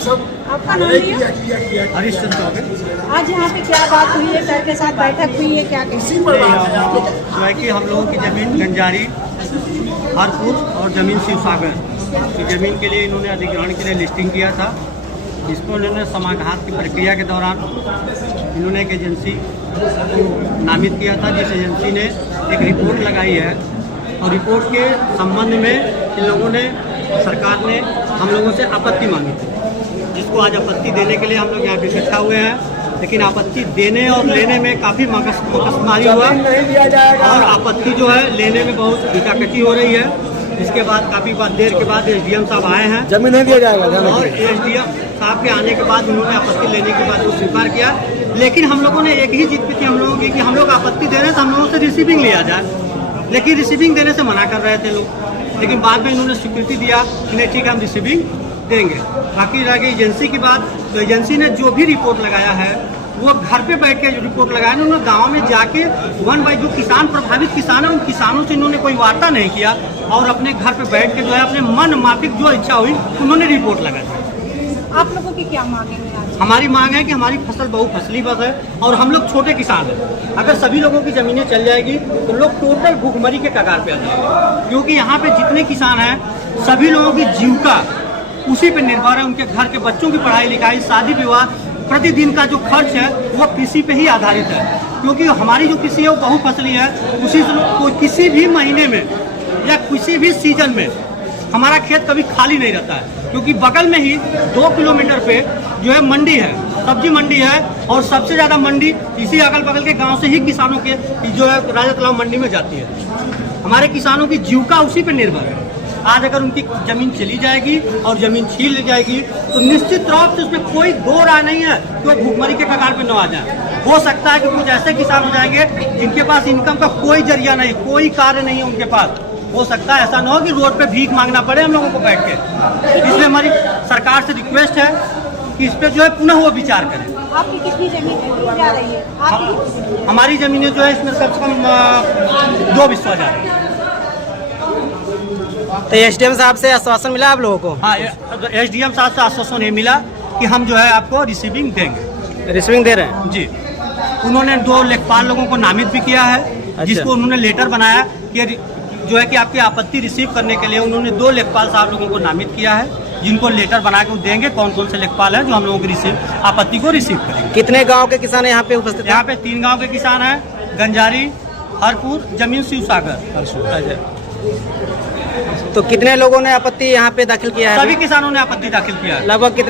सब आपका नाम किया। हरीश चंद्र। आज यहाँ पे क्या बात हुई है, सर के साथ बैठक हुई है, क्या इसी पर बात है यहाँ पे। जो है कि हम लोगों की ज़मीन गंजारी, हरपुर और ज़मीन शिवसागर की ज़मीन के लिए इन्होंने अधिग्रहण के लिए लिस्टिंग किया था। इसको इन्होंने समाघात की प्रक्रिया के दौरान इन्होंने एक एजेंसी को नामित किया था, जिस एजेंसी ने एक रिपोर्ट लगाई है और रिपोर्ट के संबंध में इन लोगों ने, सरकार ने हम लोगों से आपत्ति मांगी थी, जिसको आज आपत्ति देने के लिए हम लोग यहाँ पे इकट्ठा हुए हैं। लेकिन आपत्ति देने और लेने में काफ़ी मगजमारी हुआ और आपत्ति जो है लेने में बहुत खींचाखींची हो रही है। इसके बाद काफ़ी देर के बाद एसडीएम साहब आए हैं, जमीन नहीं दिया जाएगा और एसडीएम साहब के आने के बाद उन्होंने आपत्ति लेने के बाद वो स्वीकार किया। लेकिन हम लोगों ने एक ही जिद की थी हम लोगों की कि हम लोग आपत्ति दे रहे हैं तो हम लोगों से रिसीविंग लिया जाए, लेकिन रिसीविंग देने से मना कर रहे थे लोग। लेकिन बाद में इन्होंने स्वीकृति दिया कि नहीं ठीक है, हम रिसीविंग देंगे। बाकी रह गई एजेंसी की बात, तो एजेंसी ने जो भी रिपोर्ट लगाया है वो घर पे बैठ के जो रिपोर्ट लगाया है, उन्होंने गांव में जाके वन बाई जो किसान प्रभावित किसान है उन किसानों से इन्होंने कोई वार्ता नहीं किया और अपने घर पे बैठ के जो है अपने मन माफिक जो इच्छा हुई उन्होंने रिपोर्ट लगा दी। आप लोगों की क्या मांगे हैं आज? हमारी मांग है कि हमारी फसल बहुफसली बस है और हम लोग छोटे किसान हैं। अगर सभी लोगों की ज़मीनें चल जाएगी तो लोग टोटल भूखमरी के कगार पे आ जाएंगे, क्योंकि यहाँ पे जितने किसान हैं सभी लोगों की जीविका उसी पे निर्भर है। उनके घर के बच्चों की पढ़ाई लिखाई, शादी विवाह, प्रतिदिन का जो खर्च है वो कृषि पे ही आधारित है। क्योंकि हमारी जो कृषि है वो बहुफसली है, उसी से किसी भी महीने में या किसी भी सीजन में हमारा खेत कभी खाली नहीं रहता है, क्योंकि बगल में ही 2 किलोमीटर पे जो है मंडी है, सब्जी मंडी है, और सबसे ज़्यादा मंडी इसी अगल बगल के गांव से ही किसानों के जो है राजा तालाब मंडी में जाती है। हमारे किसानों की जीविका उसी पर निर्भर है। आज अगर उनकी ज़मीन चली जाएगी और ज़मीन छीन ली जाएगी तो निश्चित रूप से उसमें कोई दो राय नहीं है कि वो भूखमरी के कगार पे न आ जाए। हो सकता है कि कुछ ऐसे किसान हो जाएंगे जिनके पास इनकम का कोई जरिया नहीं, कोई कार्य नहीं है उनके पास। हो सकता है ऐसा न हो कि रोड पे भीख मांगना पड़े हम लोगों को बैठ के। इसलिए हमारी सरकार से रिक्वेस्ट है कि इस पर जो है पुनः वो विचार करें। आपकी कितनी जमीन जा रही है? आपकी हमारी ज़मीनें जो है इसमें कम से कम 2 बिस्वा जा रही है। तो एसडीएम साहब से आश्वासन मिला आप लोगों को? हाँ, एसडीएम साहब से आश्वासन ये मिला कि हम जो है आपको रिसीविंग देंगे। रिसीविंग दे रहे हैं जी। उन्होंने 2 लेखपाल लोगों को नामित भी किया है, जिसको उन्होंने लेटर बनाया कि जो है कि आपकी आपत्ति रिसीव करने के लिए उन्होंने 2 लेखपाल साहब लोगों को नामित किया है, जिनको लेटर बना के देंगे कौन कौन से लेखपाल हैं जो हम लोगों की आपत्ति को रिसीव करेंगे। कितने गांव के किसान यहाँ पे उपस्थित हैं? यहाँ पे 3 गांव के किसान हैं, गंजारी, हरपुर, ज़मीन शिवसागर। तो कितने लोगों ने आपत्ति यहाँ पे दाखिल किया है? सभी किसानों ने आपत्ति दाखिल किया है। लगभग कितने?